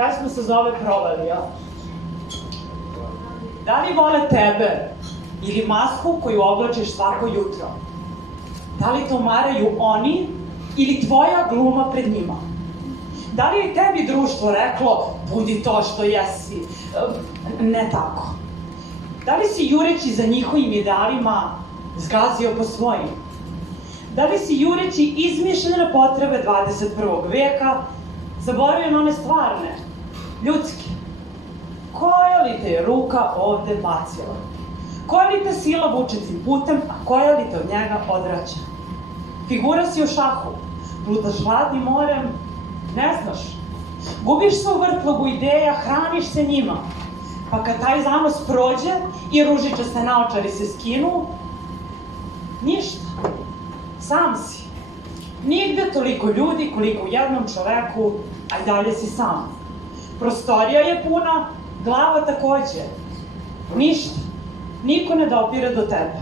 Pesma se zove Provalija. Da li vole tebe ili masku koju oblačiš svako jutro? Da li to maraju oni ili tvoja gluma pred njima? Da li je tebi društvo reklo, budi to što jesi? Ne tako. Da li si jureći za njihovim idealima zgazio po svojim? Da li si jureći izmišljene potrebe 21. veka zaboravio na one stvarne, ljudske? Koja li te je ruka ovde bacila? Koja li te sila vuče tim putem, a koja li te od njega odvraća? Figura si u šahu, plutaš hladnim morem, ne znaš. Gubiš se u vrtlogu ideja, hraniš se njima. Pa kad taj zanos prođe i ružičaste naočari se skinu, ništa. Sam si. Nigde toliko ljudi koliko u jednom čoveku, a i dalje si sam. Prostorija je puna, glava takođe. Ništa. Niko ne dopire do tebe.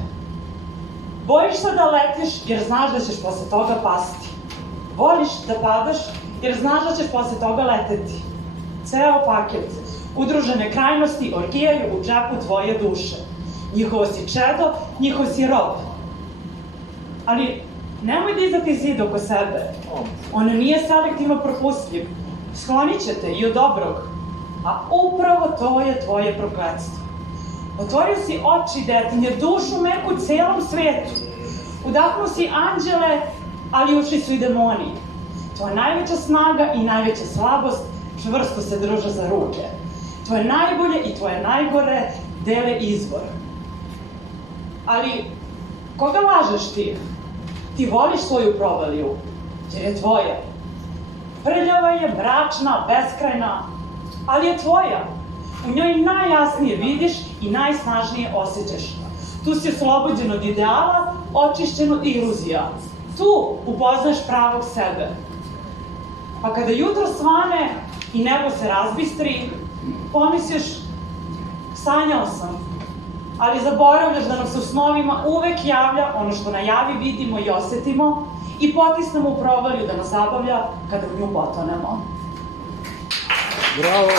Bojiš se da letiš jer znaš da ćeš posle toga pasti. Voliš da padaš jer znaš da ćeš posle toga leteti. Ceo paket. Udružene krajnosti orgijaju u džepu tvoje duše. Njihovo si čedo, njihov si rob. Ali nemoj dizati zid oko sebe. On nije selektivno propustljiv. Sklonit će te i od dobrog. A upravo to je tvoje prokletstvo. Otvorio si oči detinje, dušu meku celom svetu. Udahnuo si anđele, ali ušli su i demoni. Tvoja najveća snaga i najveća slabost čvrsto se druže za ruke. Tvoje najbolje i tvoje najgore dele izvor. Ali, koga lažeš ti? Ti voliš svoju provaliju, jer je tvoja. Prljava je, mračna, beskrajna, ali je tvoja. U njoj najjasnije vidiš i najsnažnije osjećaš. Tu si oslobođen od ideala, očišćen od iluzija. Tu upoznaš pravog sebe. Pa kada jutro svane i nebo se razbistri, pomisliš, sanjao sam, ali zaboravljaš da nam se u snovima uvek javlja ono što na javi vidimo i osetimo i potisnemo u provaliju da nas zabavlja kada u nju potonemo. Bravo!